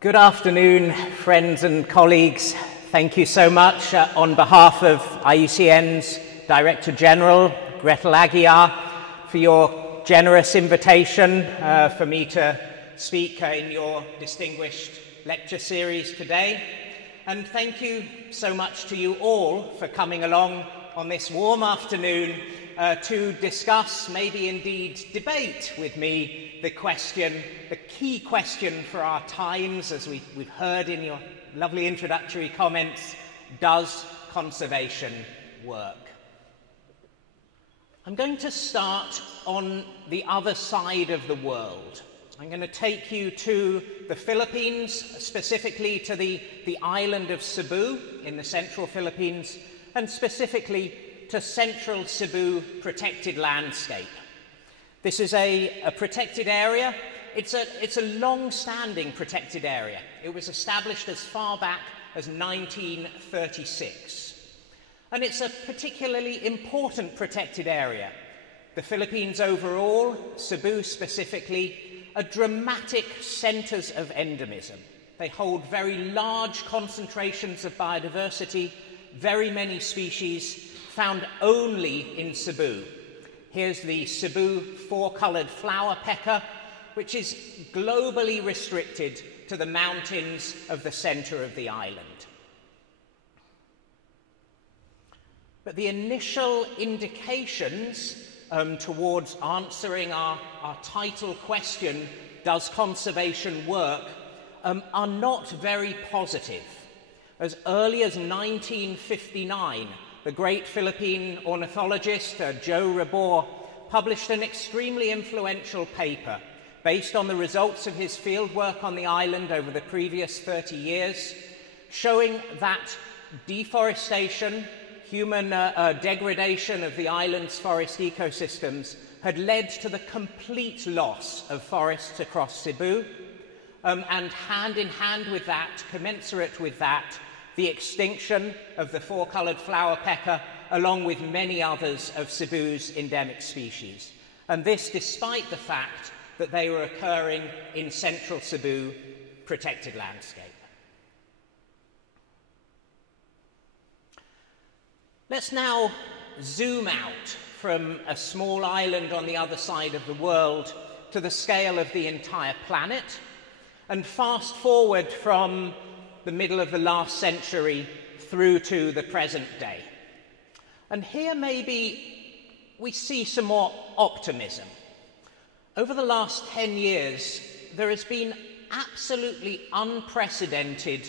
Good afternoon, friends and colleagues. Thank you so much on behalf of IUCN's Director General, Gretel Aguiar, for your generous invitation for me to speak in your distinguished lecture series today. And thank you so much to you all for coming along on this warm afternoon to discuss, maybe indeed debate with me, the key question for our times, as we've heard in your lovely introductory comments: does conservation work? I'm going to start on the other side of the world. I'm going to take you to the Philippines, specifically to the island of Cebu in the central Philippines, and specifically to central Cebu protected landscape. This is a protected area. It's a long-standing protected area. It was established as far back as 1936. And it's a particularly important protected area. The Philippines overall, Cebu specifically, are dramatic centres of endemism. They hold very large concentrations of biodiversity, very many species found only in Cebu. Here's the Cebu four-coloured flower pecker, which is globally restricted to the mountains of the centre of the island. But the initial indications towards answering our title question, does conservation work, are not very positive. As early as 1959, the great Philippine ornithologist Joe Rebor published an extremely influential paper based on the results of his fieldwork on the island over the previous 30 years, showing that deforestation, human degradation of the island's forest ecosystems had led to the complete loss of forests across Cebu, and hand in hand with that, commensurate with that, the extinction of the four-coloured flower pecker, along with many others of Cebu's endemic species. And this despite the fact that they were occurring in central Cebu protected landscape. Let's now zoom out from a small island on the other side of the world to the scale of the entire planet, and fast forward from the middle of the last century through to the present day. And here maybe we see some more optimism. Over the last 10 years, there has been absolutely unprecedented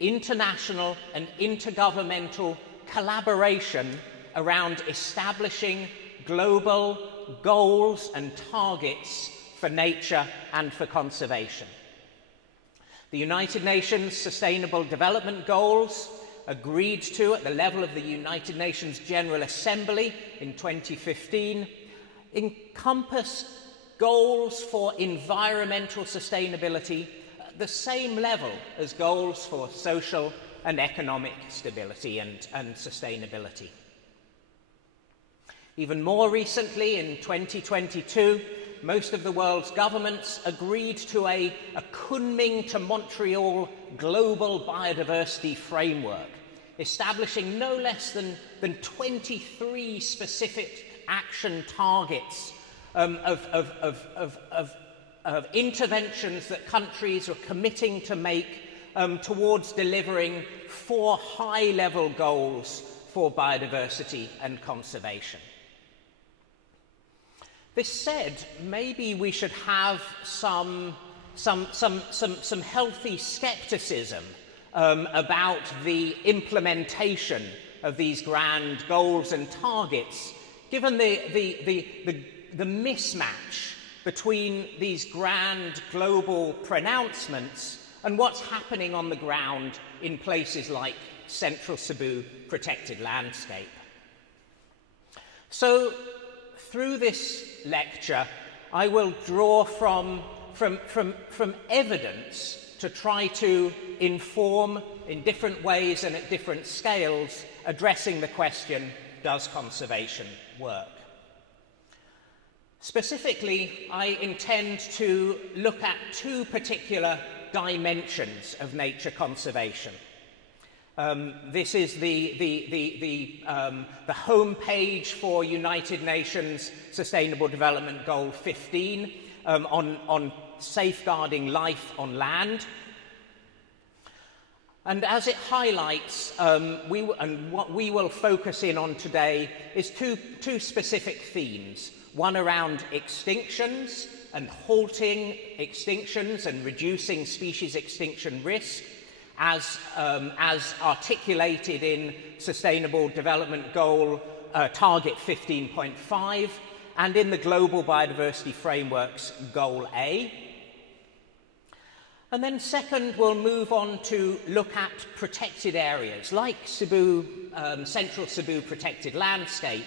international and intergovernmental collaboration around establishing global goals and targets for nature and for conservation. The United Nations Sustainable Development Goals, agreed to at the level of the United Nations General Assembly in 2015, encompass goals for environmental sustainability at the same level as goals for social and economic stability and sustainability. Even more recently, in 2022, most of the world's governments agreed to a Kunming to Montreal global biodiversity framework, establishing no less than 23 specific action targets of interventions that countries are committing to make towards delivering 4 high-level goals for biodiversity and conservation. This said, maybe we should have some healthy skepticism about the implementation of these grand goals and targets, given the mismatch between these grand global pronouncements and what's happening on the ground in places like central Cebu protected landscape. So, through this lecture, I will draw from evidence to try to inform in different ways and at different scales, addressing the question, does conservation work? Specifically, I intend to look at 2 particular dimensions of nature conservation. This is the home page for United Nations Sustainable Development Goal 15 on safeguarding life on land. And as it highlights, what we will focus in on today is two specific themes. One around extinctions and halting extinctions and reducing species extinction risk, as articulated in Sustainable Development Goal Target 15.5 and in the Global Biodiversity Framework's Goal A. And then second, we'll move on to look at protected areas like Cebu, Central Cebu Protected Landscape,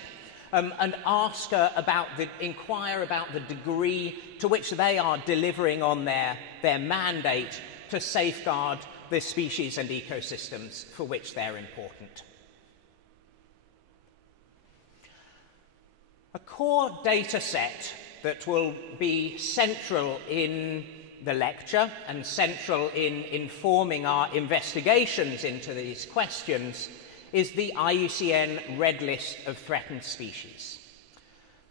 and inquire about the degree to which they are delivering on their mandate to safeguard the species and ecosystems for which they're important. A core data set that will be central in the lecture and central in informing our investigations into these questions is the IUCN Red List of Threatened Species.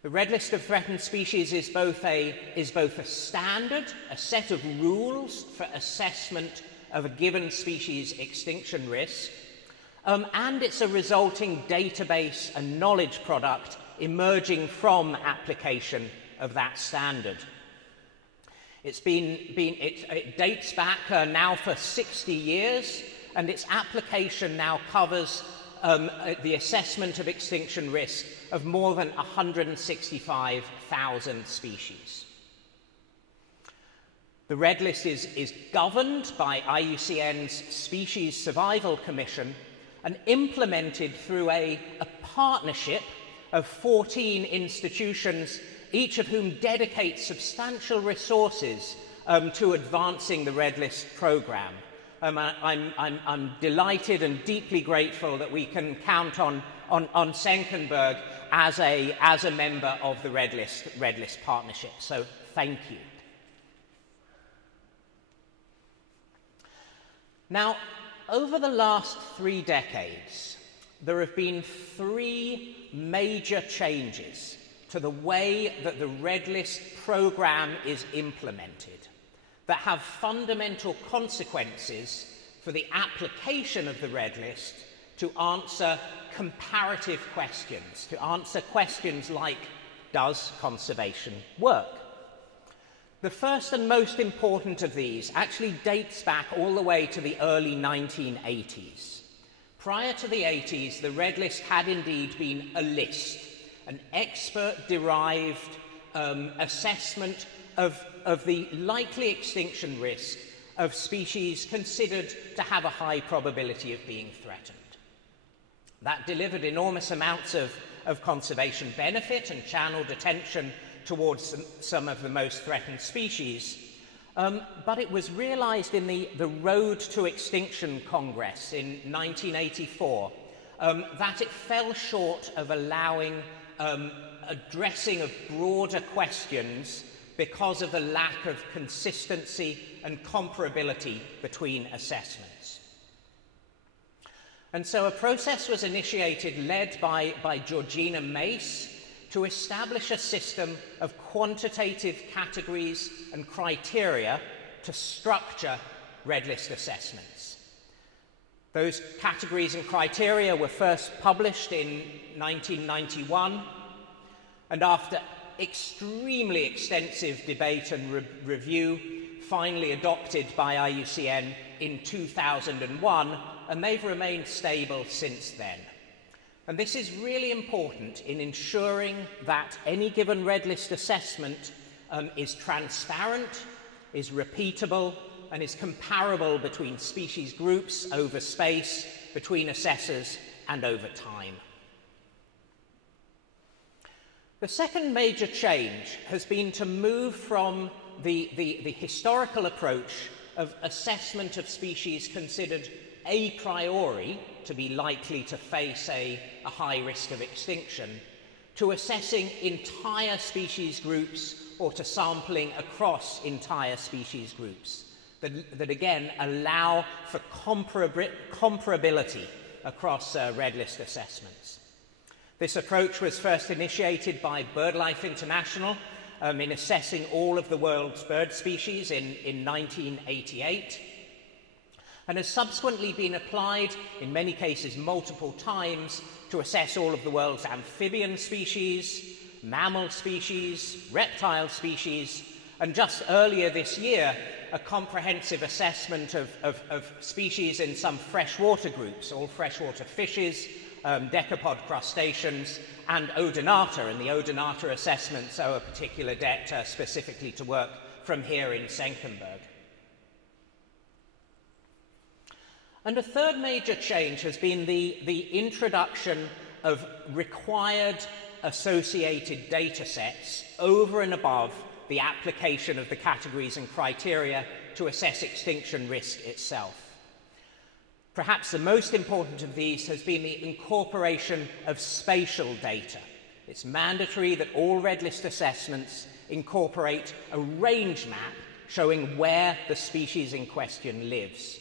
The Red List of Threatened Species is both a standard, a set of rules for assessment of a given species extinction risk, and it's a resulting database and knowledge product emerging from application of that standard. It dates back now for 60 years, and its application now covers the assessment of extinction risk of more than 165,000 species. The Red List is governed by IUCN's Species Survival Commission and implemented through a partnership of 14 institutions, each of whom dedicate substantial resources to advancing the Red List programme. I'm delighted and deeply grateful that we can count on Senckenberg as a member of the Red List partnership. So thank you. Now, over the last 3 decades, there have been 3 major changes to the way that the Red List programme is implemented that have fundamental consequences for the application of the Red List to answer comparative questions, to answer questions like, does conservation work? The first and most important of these actually dates back all the way to the early 1980s. Prior to the 80s, the Red List had indeed been a list, an expert-derived assessment of the likely extinction risk of species considered to have a high probability of being threatened. That delivered enormous amounts of conservation benefit and channeled attention towards some of the most threatened species. But it was realized in the Road to Extinction Congress in 1984 that it fell short of allowing addressing of broader questions because of the lack of consistency and comparability between assessments. And so a process was initiated, led by Georgina Mace, to establish a system of quantitative categories and criteria to structure Red List assessments. Those categories and criteria were first published in 1991, and after extremely extensive debate and review, finally adopted by IUCN in 2001, and they've remained stable since then. And this is really important in ensuring that any given Red List assessment is transparent, is repeatable, and is comparable between species groups over space, between assessors, and over time. The second major change has been to move from the historical approach of assessment of species considered a priori to be likely to face a high risk of extinction, to assessing entire species groups or to sampling across entire species groups. that again allow for comparability across red list assessments. This approach was first initiated by BirdLife International in assessing all of the world's bird species in 1988, and has subsequently been applied, in many cases multiple times, to assess all of the world's amphibian species, mammal species, reptile species, and just earlier this year, a comprehensive assessment of species in some freshwater groups, all freshwater fishes, decapod crustaceans, and odonata, and the odonata assessments owe a particular debt specifically to work from here in Senckenberg. And a third major change has been the introduction of required associated data sets over and above the application of the categories and criteria to assess extinction risk itself. Perhaps the most important of these has been the incorporation of spatial data. It's mandatory that all red list assessments incorporate a range map showing where the species in question lives.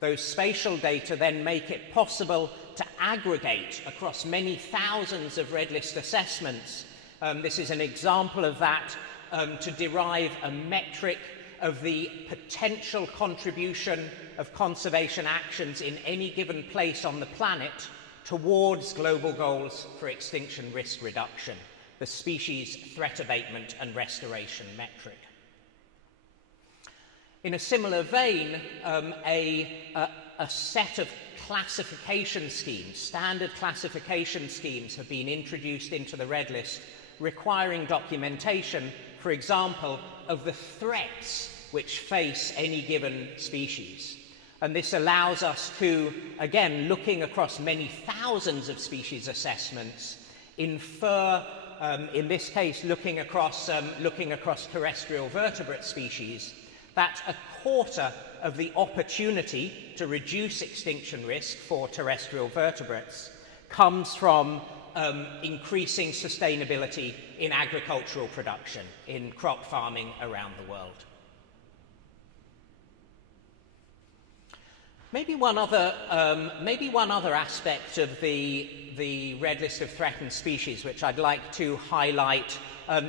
Those spatial data then make it possible to aggregate across many thousands of red list assessments. This is an example of that, to derive a metric of the potential contribution of conservation actions in any given place on the planet towards global goals for extinction risk reduction, the species threat abatement and restoration metric. In a similar vein, a set of classification schemes, standard classification schemes, have been introduced into the red list, requiring documentation, for example, of the threats which face any given species. And this allows us to, again, looking across many thousands of species assessments, infer, in this case, looking across terrestrial vertebrate species, that a quarter of the opportunity to reduce extinction risk for terrestrial vertebrates comes from increasing sustainability in agricultural production, in crop farming around the world. Maybe one other aspect of the red list of threatened species, which I'd like to highlight,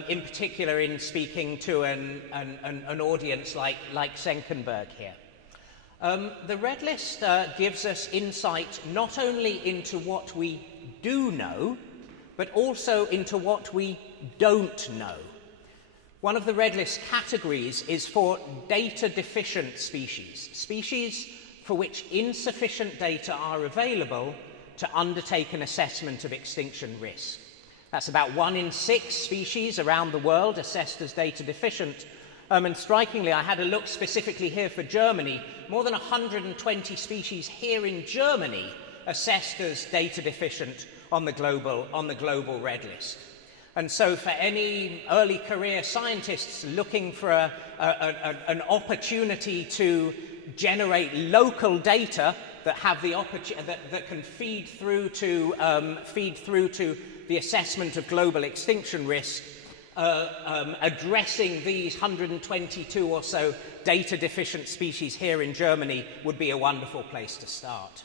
in particular in speaking to an audience like Senckenberg here. The red list gives us insight not only into what we do know, but also into what we don't know. One of the red list categories is for data deficient species, species for which insufficient data are available to undertake an assessment of extinction risk. That's about 1 in 6 species around the world assessed as data deficient. And strikingly, I had a look specifically here for Germany, more than 120 species here in Germany assessed as data deficient on the global red list. And so for any early career scientists looking for an opportunity to generate local data that have the that can feed through to the assessment of global extinction risk, addressing these 122 or so data deficient species here in Germany would be a wonderful place to start.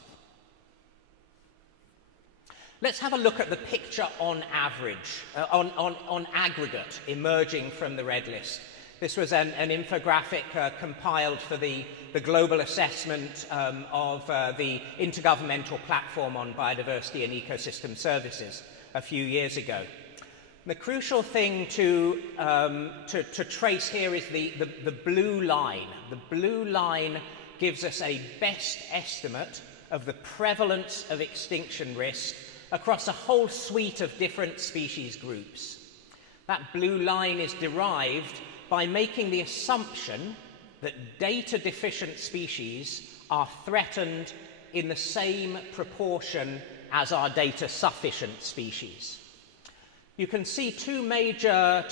Let's have a look at the picture on average, on aggregate emerging from the red list. This was an infographic compiled for the global assessment of the Intergovernmental Platform on Biodiversity and Ecosystem Services a few years ago. The crucial thing to trace here is the blue line. The blue line gives us a best estimate of the prevalence of extinction risk across a whole suite of different species groups. That blue line is derived by making the assumption that data deficient species are threatened in the same proportion as our data sufficient species. You can see two major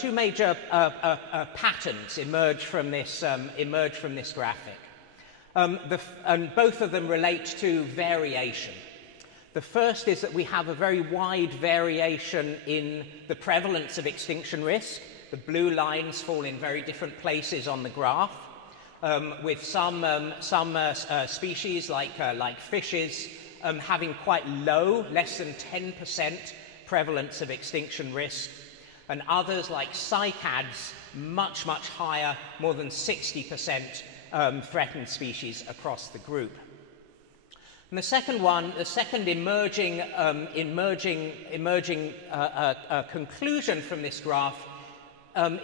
patterns emerge from this graphic, and both of them relate to variation. The first is that we have a very wide variation in the prevalence of extinction risk. The blue lines fall in very different places on the graph, with some species like fishes having quite low, less than 10% prevalence of extinction risk, and others like cycads much higher, more than 60% threatened species across the group. And the second emerging conclusion from this graph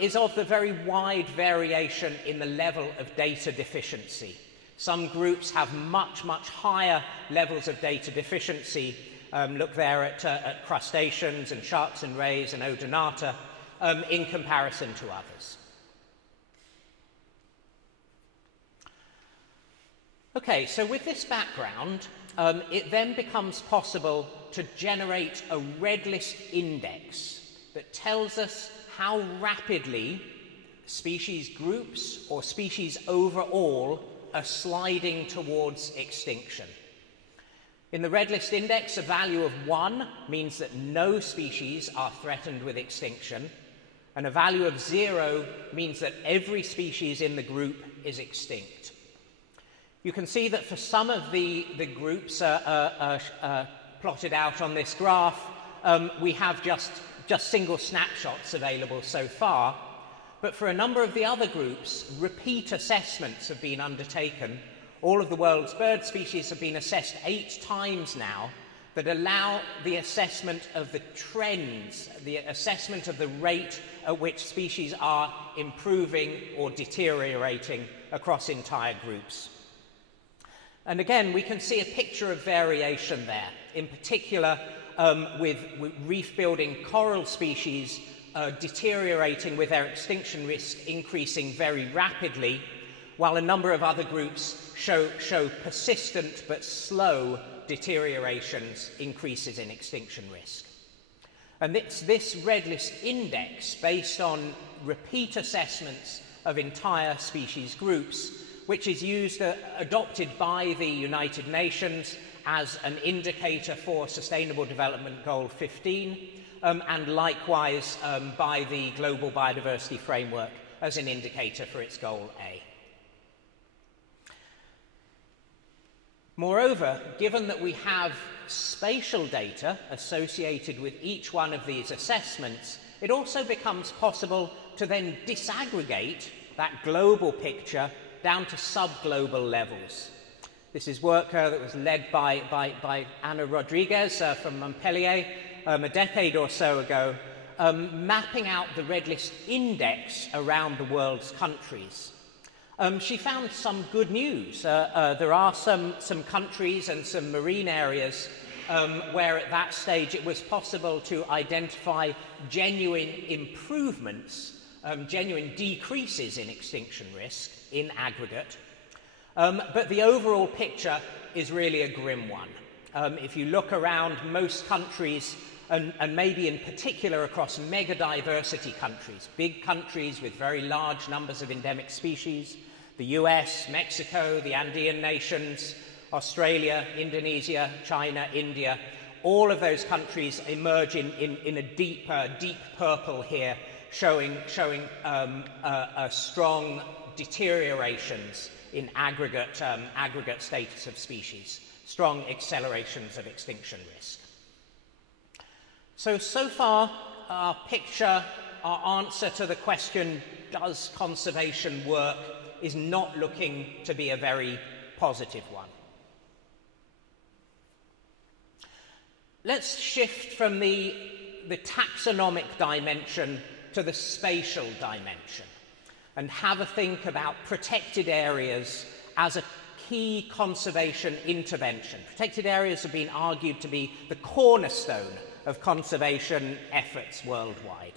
is of the very wide variation in the level of data deficiency. Some groups have much higher levels of data deficiency. Look there at crustaceans and sharks and rays and odonata in comparison to others. Okay, so with this background, it then becomes possible to generate a red list index that tells us how rapidly species groups or species overall are sliding towards extinction. In the red list index, a value of 1 means that no species are threatened with extinction, and a value of 0 means that every species in the group is extinct. You can see that for some of the groups plotted out on this graph, we have just single snapshots available so far, but for a number of the other groups, repeat assessments have been undertaken. All of the world's bird species have been assessed 8 times now, that allow the assessment of the trends, the assessment of the rate at which species are improving or deteriorating across entire groups. And again, we can see a picture of variation there, in particular with reef-building coral species deteriorating with their extinction risk increasing very rapidly, while a number of other groups show persistent but slow deteriorations, increases in extinction risk. And it's this red list index, based on repeat assessments of entire species groups, which is adopted by the United Nations as an indicator for Sustainable Development Goal 15, and likewise by the Global Biodiversity Framework as an indicator for its Goal A. Moreover, given that we have spatial data associated with each one of these assessments, it also becomes possible to then disaggregate that global picture down to subglobal levels. This is work that was led by Ana Rodriguez from Montpellier a decade or so ago, mapping out the red list index around the world's countries. She found some good news. There are some countries and some marine areas where at that stage it was possible to identify genuine improvements, genuine decreases in extinction risk in aggregate. But the overall picture is really a grim one. If you look around most countries, and maybe in particular across mega-diversity countries, big countries with very large numbers of endemic species, the US, Mexico, the Andean nations, Australia, Indonesia, China, India, all of those countries emerge in a deep purple here, showing strong deteriorations in aggregate status of species, strong accelerations of extinction risk. So far, our picture, our answer to the question, does conservation work, is not looking to be a very positive one. Let's shift from the taxonomic dimension to the spatial dimension and have a think about protected areas as a key conservation intervention. Protected areas have been argued to be the cornerstone of conservation efforts worldwide.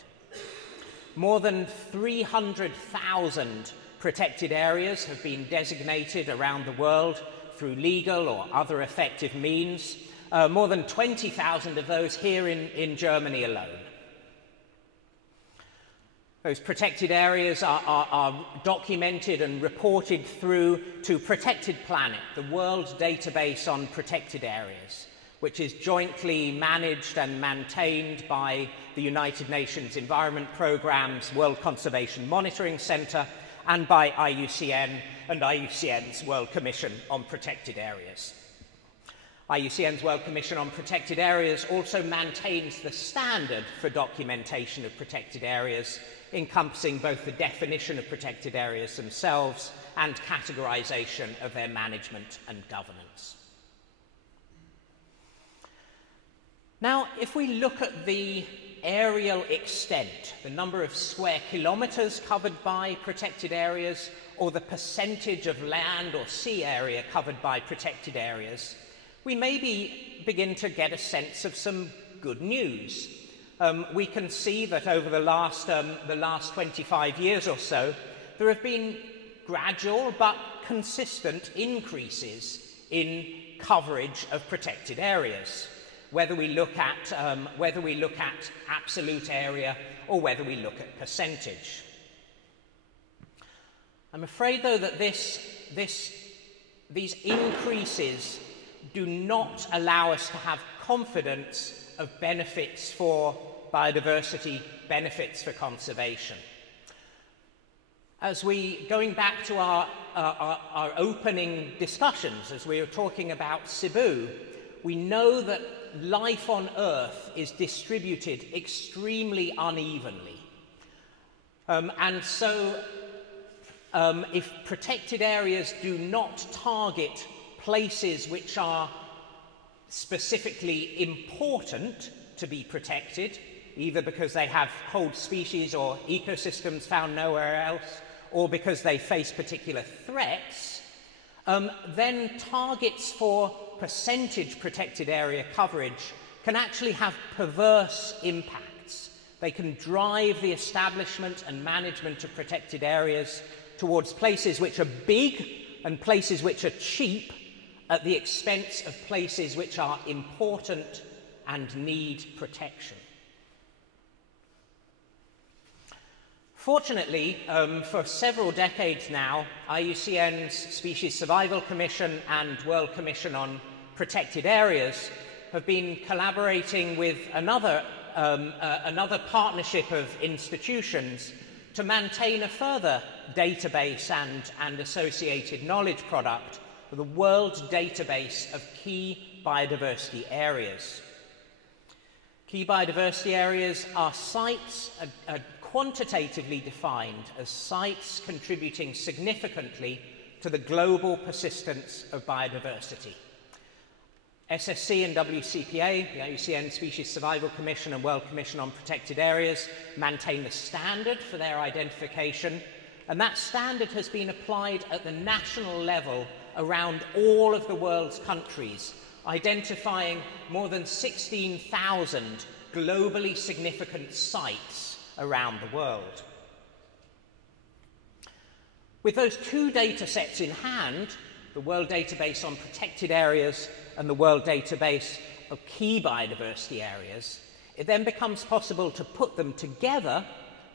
More than 300,000 protected areas have been designated around the world through legal or other effective means. More than 20,000 of those here in Germany alone. Those protected areas are documented and reported through to Protected Planet, the world database on protected areas, which is jointly managed and maintained by the United Nations Environment Programme's World Conservation Monitoring Centre and by IUCN and IUCN's World Commission on Protected Areas. IUCN's World Commission on Protected Areas also maintains the standard for documentation of protected areas, encompassing both the definition of protected areas themselves and categorization of their management and governance. Now, if we look at the aerial extent, the number of square kilometers covered by protected areas, or the percentage of land or sea area covered by protected areas, we maybe begin to get a sense of some good news. We can see that over the last 25 years or so, there have been gradual but consistent increases in coverage of protected areas, whether we look at absolute area or whether we look at percentage. I'm afraid, though, that these increases do not allow us to have confidence of benefits for biodiversity, benefits for conservation. Going back to our opening discussions, as we were talking about Cebu, we know that life on Earth is distributed extremely unevenly. And so if protected areas do not target places which are specifically important to be protected, either because they hold species or ecosystems found nowhere else, or because they face particular threats, then targets for percentage protected area coverage can actually have perverse impacts. They can drive the establishment and management of protected areas towards places which are big and places which are cheap, at the expense of places which are important and need protection. Fortunately, for several decades now, IUCN's Species Survival Commission and World Commission on Protected Areas have been collaborating with another partnership of institutions to maintain a further database and associated knowledge product, the world's database of key biodiversity areas. Key biodiversity areas are sites quantitatively defined as sites contributing significantly to the global persistence of biodiversity. SSC and WCPA, the IUCN Species Survival Commission and World Commission on Protected Areas, maintain the standard for their identification, and that standard has been applied at the national level around all of the world's countries, identifying more than 16,000 globally significant sites around the world. With those two data sets in hand, the World Database on Protected Areas and the World Database of Key Biodiversity Areas, it then becomes possible to put them together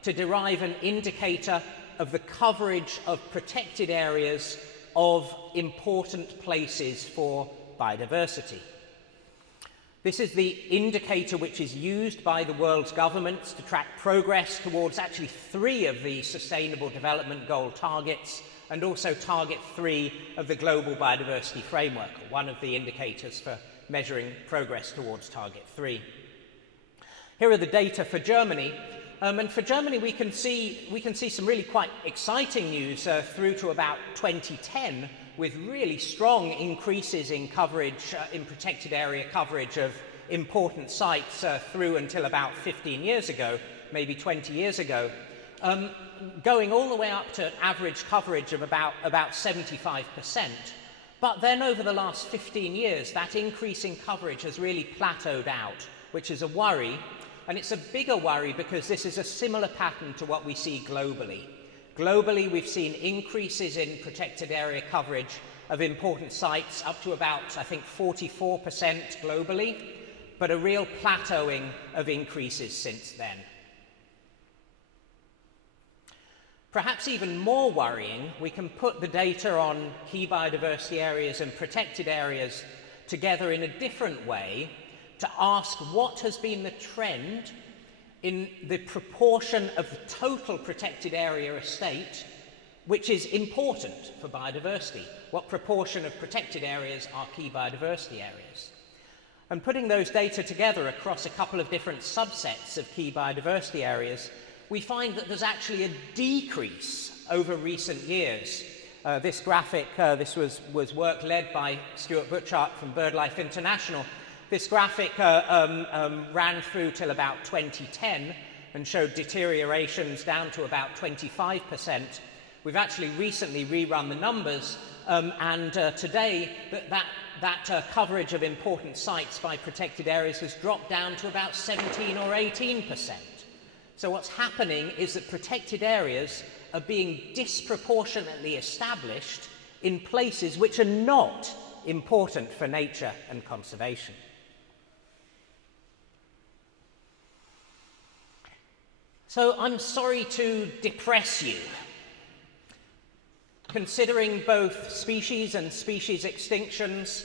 to derive an indicator of the coverage of protected areas of important places for biodiversity. This is the indicator which is used by the world's governments to track progress towards actually 3 of the Sustainable Development Goal targets, and also target 3 of the Global Biodiversity Framework, one of the indicators for measuring progress towards target 3. Here are the data for Germany. And for Germany, we can see some really quite exciting news through to about 2010, with really strong increases in coverage, in protected area coverage of important sites through until about 15 years ago, maybe 20 years ago, going all the way up to average coverage of about 75%. But then over the last 15 years, that increase in coverage has really plateaued out, which is a worry. And it's a bigger worry because this is a similar pattern to what we see globally. Globally, we've seen increases in protected area coverage of important sites up to about, I think, 44% globally, but a real plateauing of increases since then. Perhaps even more worrying, we can put the data on key biodiversity areas and protected areas together in a different way to ask what has been the trend in the proportion of the total protected area estate which is important for biodiversity. What proportion of protected areas are key biodiversity areas? And putting those data together across a couple of different subsets of key biodiversity areas, we find that there's actually a decrease over recent years. This graphic, this was work led by Stuart Butchart from BirdLife International. This graphic ran through till about 2010 and showed deteriorations down to about 25%. We've actually recently rerun the numbers, and today that coverage of important sites by protected areas has dropped down to about 17 or 18%. So what's happening is that protected areas are being disproportionately established in places which are not important for nature and conservation. So I'm sorry to depress you. Considering both species and species extinctions,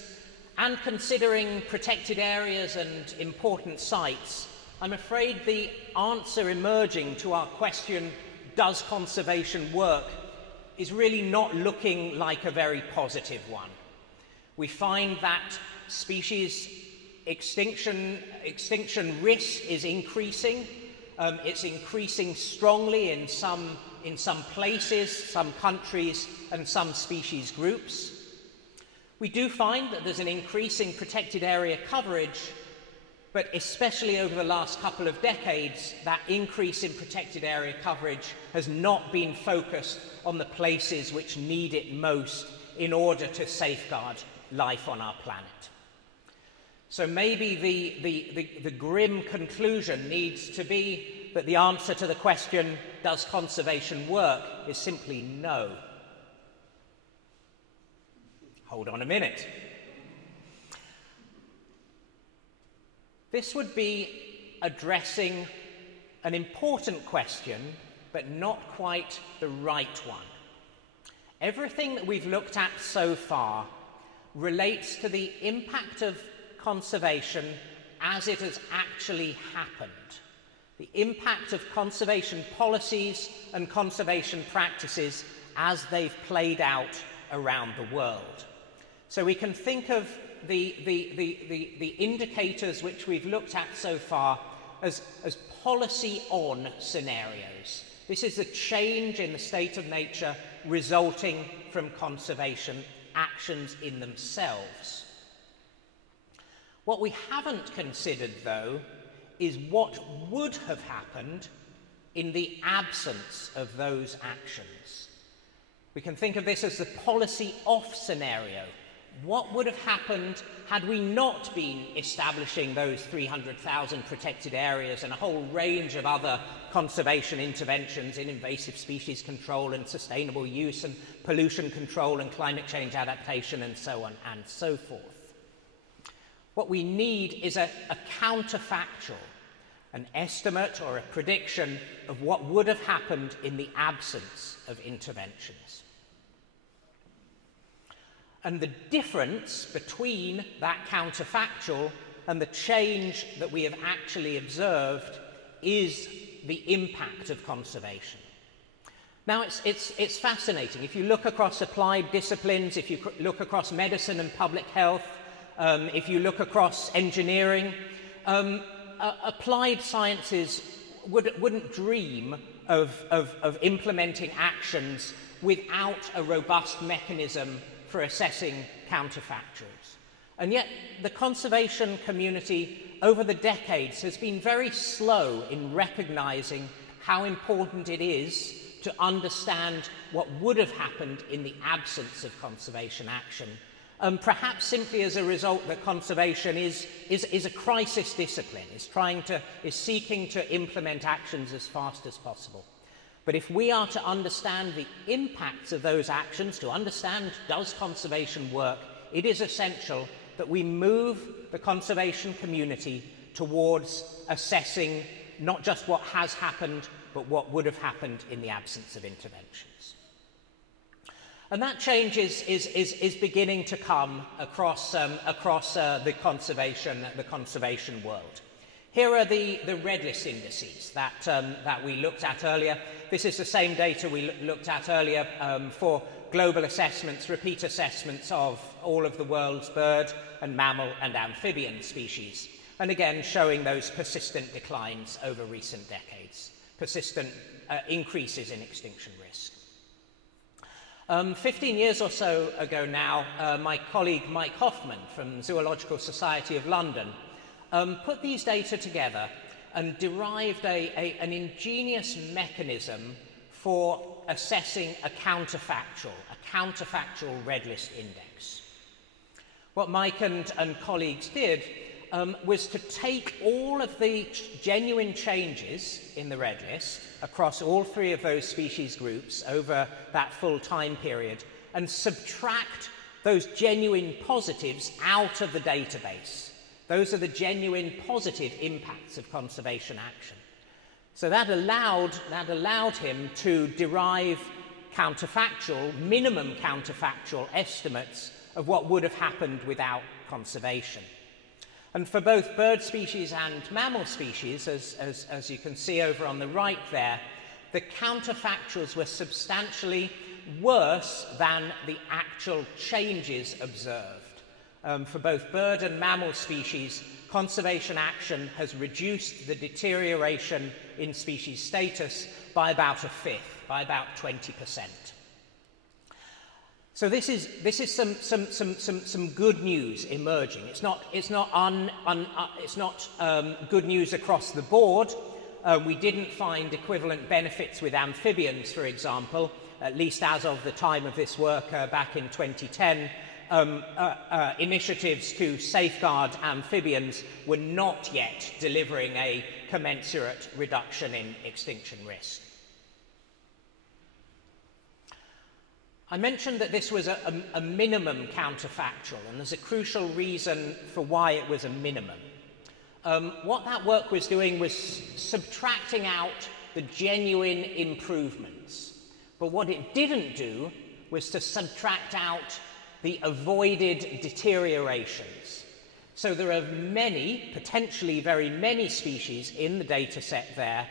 and considering protected areas and important sites, I'm afraid the answer emerging to our question, does conservation work, is really not looking like a very positive one. We find that species extinction risk is increasing. It's increasing strongly in some places, some countries, and some species groups. We do find that there's an increasing protected area coverage, but especially over the last couple of decades, that increase in protected area coverage has not been focused on the places which need it most in order to safeguard life on our planet. So maybe the grim conclusion needs to be that the answer to the question, does conservation work, is simply no. Hold on a minute. This would be addressing an important question, but not quite the right one. Everything that we've looked at so far relates to the impact of conservation as it has actually happened. The impact of conservation policies and conservation practices as they've played out around the world. So we can think of the indicators which we've looked at so far as policy-on scenarios. This is a change in the state of nature resulting from conservation actions in themselves. What we haven't considered, though, is what would have happened in the absence of those actions. We can think of this as the policy-off scenario. What would have happened had we not been establishing those 300,000 protected areas and a whole range of other conservation interventions in invasive species control and sustainable use and pollution control and climate change adaptation and so on and so forth? What we need is a counterfactual, an estimate or a prediction of what would have happened in the absence of interventions. And the difference between that counterfactual and the change that we have actually observed is the impact of conservation. Now, it's fascinating. If you look across applied disciplines, if you look across medicine and public health, if you look across engineering, applied sciences wouldn't dream of implementing actions without a robust mechanism for assessing counterfactuals. And yet the conservation community over the decades has been very slow in recognizing how important it is to understand what would have happened in the absence of conservation action. Perhaps simply as a result that conservation is a crisis discipline, is seeking to implement actions as fast as possible. But if we are to understand the impacts of those actions, to understand does conservation work, it is essential that we move the conservation community towards assessing not just what has happened, but what would have happened in the absence of interventions. And that change is beginning to come across the conservation world. Here are the red list indices that we looked at earlier. This is the same data we looked at earlier for global assessments, repeat assessments of all of the world's bird and mammal and amphibian species. And again, showing those persistent declines over recent decades, persistent increases in extinction risk. 15 years or so ago now, my colleague Mike Hoffman from Zoological Society of London put these data together and derived an ingenious mechanism for assessing a counterfactual red list index. What Mike and colleagues did was to take all of the genuine changes in the red list across all three of those species groups over that full time period and subtract those genuine positives out of the database. Those are the genuine positive impacts of conservation action. So that allowed him to derive minimum counterfactual estimates of what would have happened without conservation. And for both bird species and mammal species, as you can see over on the right there, the counterfactuals were substantially worse than the actual changes observed. For both bird and mammal species, conservation action has reduced the deterioration in species status by about a fifth, by about 20%. So this is some good news emerging. It's not good news across the board. We didn't find equivalent benefits with amphibians, for example, at least as of the time of this work back in 2010. Initiatives to safeguard amphibians were not yet delivering a commensurate reduction in extinction risk. I mentioned that this was a minimum counterfactual, and there's a crucial reason for why it was a minimum. What that work was doing was subtracting out the genuine improvements. But what it didn't do was to subtract out the avoided deteriorations. So there are many, potentially very many species in the data set there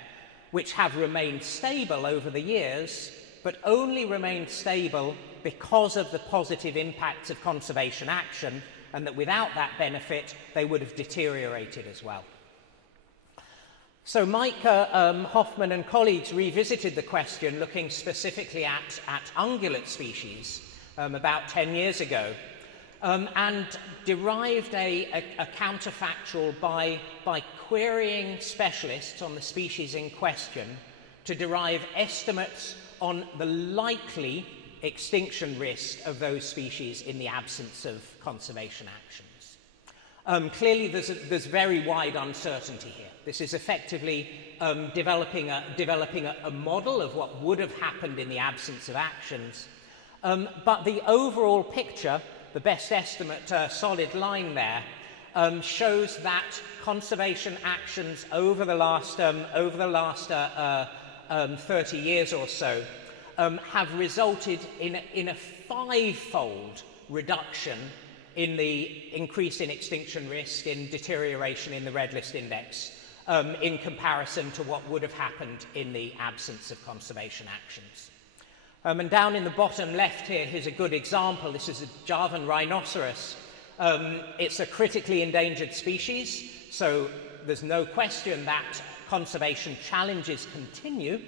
which have remained stable over the years, but only remained stable because of the positive impacts of conservation action, and that without that benefit, they would have deteriorated as well. So Mike Hoffman and colleagues revisited the question looking specifically at ungulate species about 10 years ago, and derived a counterfactual by querying specialists on the species in question to derive estimates on the likely extinction risk of those species in the absence of conservation actions. Clearly, there's very wide uncertainty here. This is effectively developing a model of what would have happened in the absence of actions. But the overall picture, the best estimate solid line there, shows that conservation actions over the last 30 years or so have resulted in a five-fold reduction in the increase in extinction risk, in deterioration in the red list index, in comparison to what would have happened in the absence of conservation actions. And down in the bottom left here, here's a good example. This is a Javan rhinoceros. It's a critically endangered species, so there's no question that conservation challenges continue.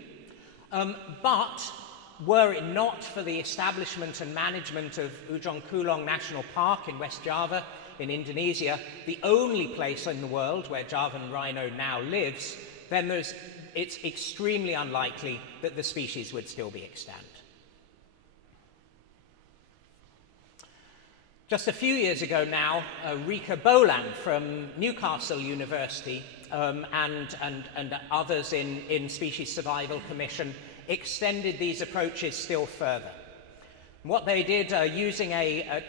But were it not for the establishment and management of Ujung Kulon National Park in West Java in Indonesia, the only place in the world where Javan rhino now lives, then it's extremely unlikely that the species would still be extant. Just a few years ago now, Rika Boland from Newcastle University and others in Species Survival Commission extended these approaches still further. What they did, using a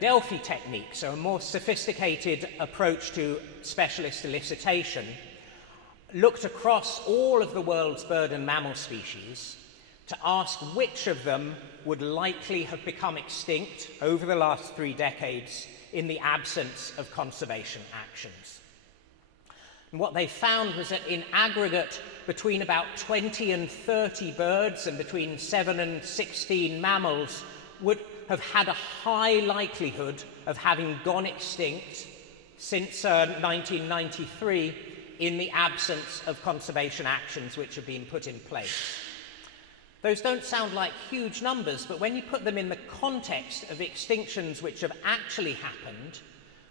Delphi technique, so a more sophisticated approach to specialist elicitation, looked across all of the world's bird and mammal species to ask which of them would likely have become extinct over the last 3 decades in the absence of conservation actions. And what they found was that in aggregate, between about 20 and 30 birds and between 7 and 16 mammals would have had a high likelihood of having gone extinct since 1993 in the absence of conservation actions which have been put in place. Those don't sound like huge numbers, but when you put them in the context of extinctions which have actually happened,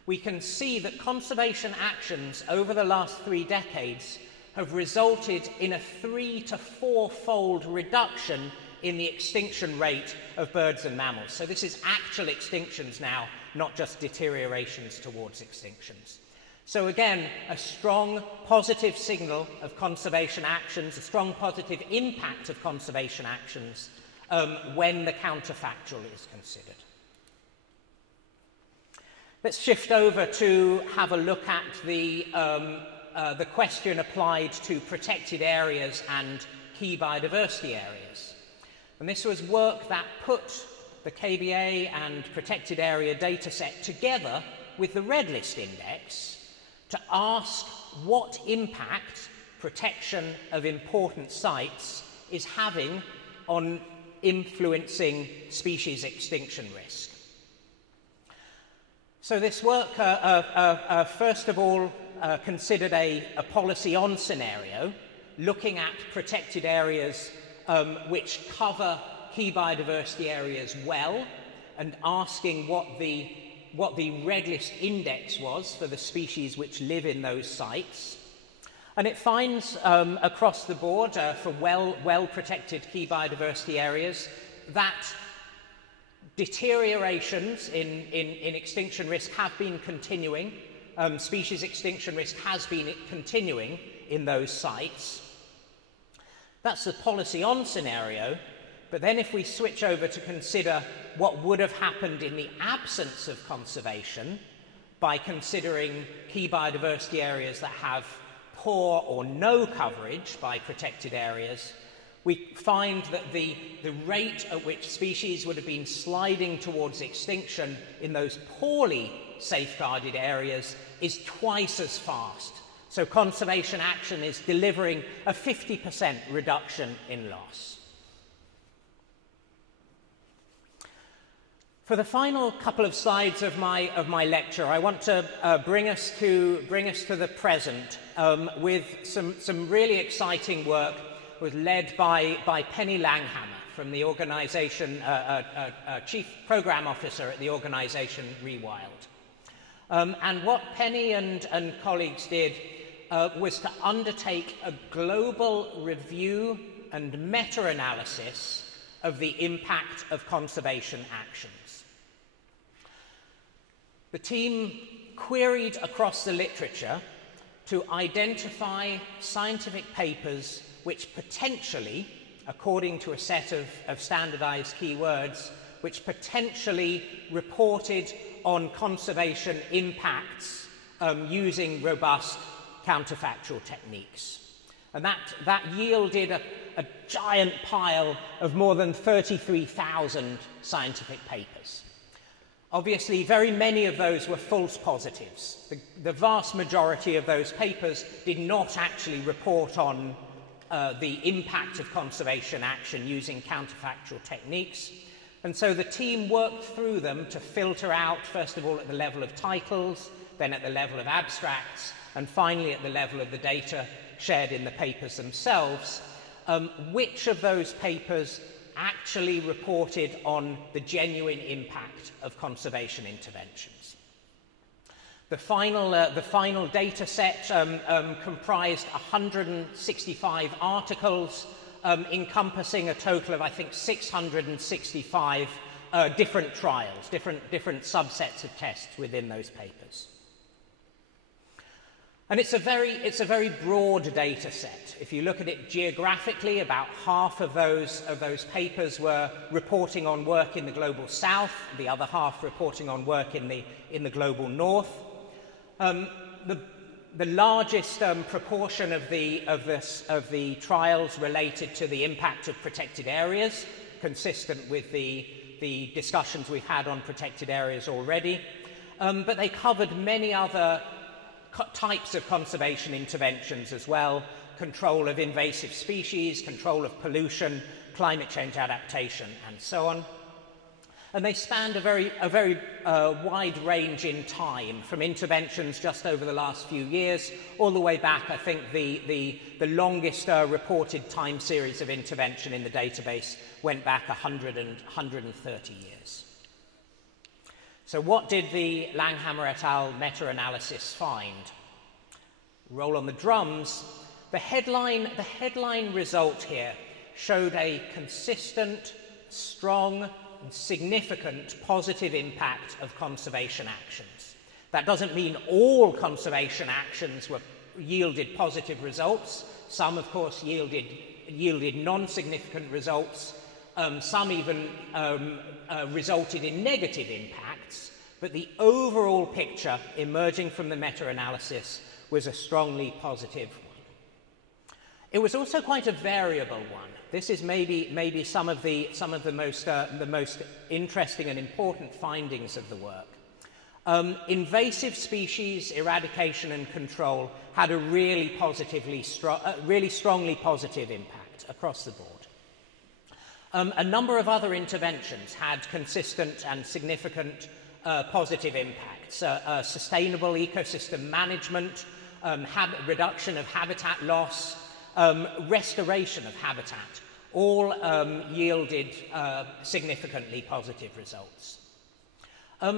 we can see that conservation actions over the last 3 decades have resulted in a 3- to 4-fold reduction in the extinction rate of birds and mammals. So this is actual extinctions now, not just deteriorations towards extinctions. So again, a strong positive signal of conservation actions, a strong positive impact of conservation actions when the counterfactual is considered. Let's shift over to have a look at the question applied to protected areas and key biodiversity areas. And this was work that put the KBA and protected area dataset together with the Red List Index to ask what impact protection of important sites is having on influencing species extinction risk. So this work, first of all, considered a policy-on scenario, looking at protected areas which cover key biodiversity areas well, and asking what the Red List Index was for the species which live in those sites. And it finds across the board for well-protected key biodiversity areas that deteriorations in extinction risk have been continuing. Species extinction risk has been continuing in those sites. That's the policy-on scenario. But then if we switch over to consider what would have happened in the absence of conservation by considering key biodiversity areas that have poor or no coverage by protected areas, we find that the rate at which species would have been sliding towards extinction in those poorly safeguarded areas is twice as fast. So conservation action is delivering a 50% reduction in loss. For the final couple of slides of my lecture, I want to bring us to the present with some really exciting work was led by Penny Langhammer from the organisation, Chief Programme Officer at the organisation Rewild. And what Penny and colleagues did was to undertake a global review and meta-analysis of the impact of conservation actions. The team queried across the literature to identify scientific papers which potentially, according to a set of standardized keywords, which potentially reported on conservation impacts using robust counterfactual techniques. And that yielded a giant pile of more than 33,000 scientific papers. Obviously, very many of those were false positives. The vast majority of those papers did not actually report on the impact of conservation action using counterfactual techniques. And so the team worked through them to filter out, first of all, at the level of titles, then at the level of abstracts, and finally at the level of the data shared in the papers themselves, which of those papers actually reported on the genuine impact of conservation interventions. The final data set comprised 165 articles encompassing a total of, I think, 665 different trials, different subsets of tests within those papers. And it's a very broad data set. If you look at it geographically, about half of those papers were reporting on work in the global south, the other half reporting on work in the global north. The largest proportion of the trials related to the impact of protected areas, consistent with the discussions we've had on protected areas already. But they covered many other types of conservation interventions as well: control of invasive species, control of pollution, climate change adaptation, and so on. And they spanned a very wide range in time, from interventions just over the last few years all the way back. I think the longest reported time series of intervention in the database went back 130 years. So what did the Langhammer et al. Meta-analysis find? Roll on the drums. The headline result here showed a consistent, strong, and significant positive impact of conservation actions. That doesn't mean all conservation actions yielded positive results. Some, of course, yielded non-significant results. Some even resulted in negative impacts. But the overall picture emerging from the meta-analysis was a strongly positive one. It was also quite a variable one. This is maybe some of the most interesting and important findings of the work. Invasive species eradication and control had a really strongly positive impact across the board. A number of other interventions had consistent and significant positive impacts. Sustainable ecosystem management, reduction of habitat loss, restoration of habitat, all yielded significantly positive results.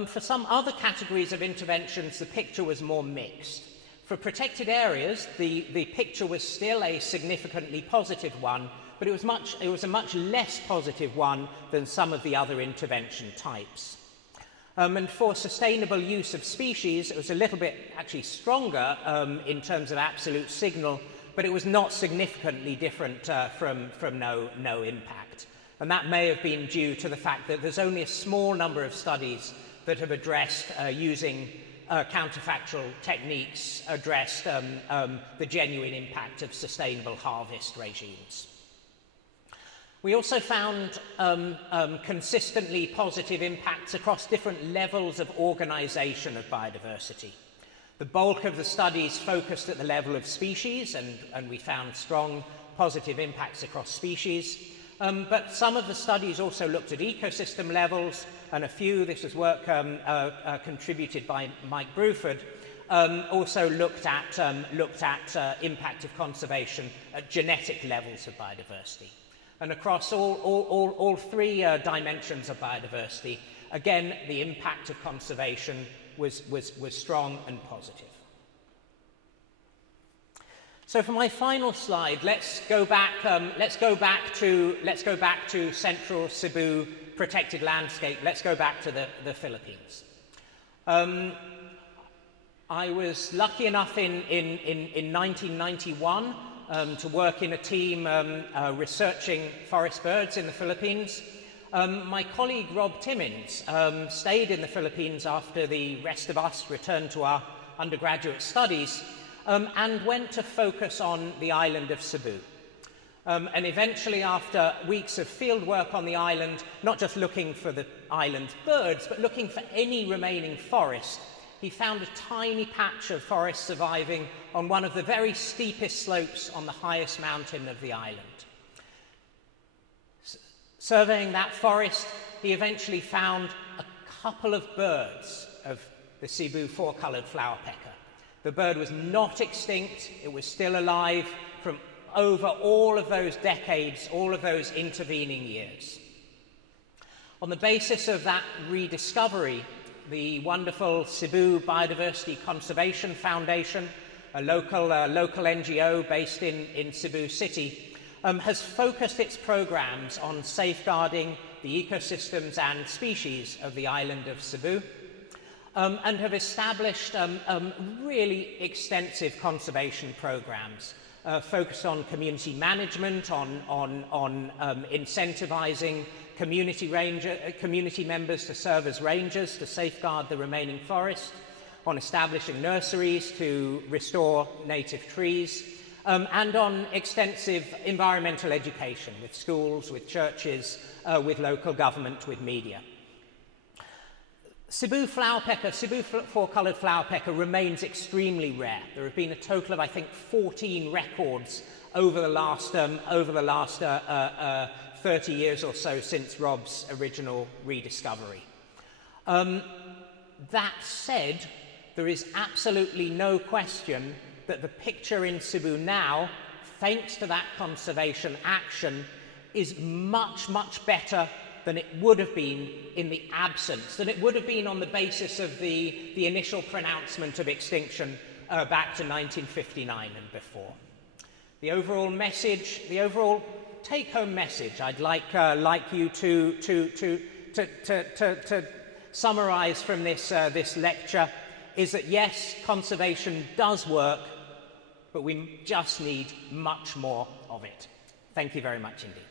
For some other categories of interventions, the picture was more mixed. For protected areas, the picture was still a significantly positive one, but it was a much less positive one than some of the other intervention types. And for sustainable use of species, it was a little bit actually stronger in terms of absolute signal, but it was not significantly different from no impact. And that may have been due to the fact that there's only a small number of studies that have addressed, using counterfactual techniques, the genuine impact of sustainable harvest regimes. We also found consistently positive impacts across different levels of organisation of biodiversity. The bulk of the studies focused at the level of species, and we found strong positive impacts across species. But some of the studies also looked at ecosystem levels, and a few, this was work contributed by Mike Bruford, also looked at impact of conservation at genetic levels of biodiversity. And across all three dimensions of biodiversity, again, the impact of conservation was strong and positive. So for my final slide, let's go back to central Cebu protected landscape. Let's go back to the Philippines. I was lucky enough in 1991 to work in a team researching forest birds in the Philippines. My colleague Rob Timmins stayed in the Philippines after the rest of us returned to our undergraduate studies, and went to focus on the island of Cebu. And eventually, after weeks of field work on the island, not just looking for the island's birds, but looking for any remaining forest, he found a tiny patch of forest surviving on one of the very steepest slopes on the highest mountain of the island. Surveying that forest, he eventually found a couple of birds of the Cebu four-coloured flowerpecker. The bird was not extinct, it was still alive from over all of those decades, all of those intervening years. On the basis of that rediscovery, the wonderful Cebu Biodiversity Conservation Foundation, a local NGO based in Cebu City, has focused its programs on safeguarding the ecosystems and species of the island of Cebu, and have established really extensive conservation programs focused on community management, on incentivizing community members to serve as rangers to safeguard the remaining forest, on establishing nurseries to restore native trees, and on extensive environmental education with schools, with churches, with local government, with media. Cebu flowerpecker, Cebu four-coloured flowerpecker remains extremely rare. There have been a total of, I think, 14 records over the last 30 years or so since Rob's original rediscovery. That said, there is absolutely no question that the picture in Cebu now, thanks to that conservation action, is much, much better than it would have been in the absence, than it would have been on the basis of the initial pronouncement of extinction back to 1959 and before. The overall message, the overall take-home message I'd like you to summarize from this lecture is that yes, conservation does work, but we just need much more of it. Thank you very much indeed.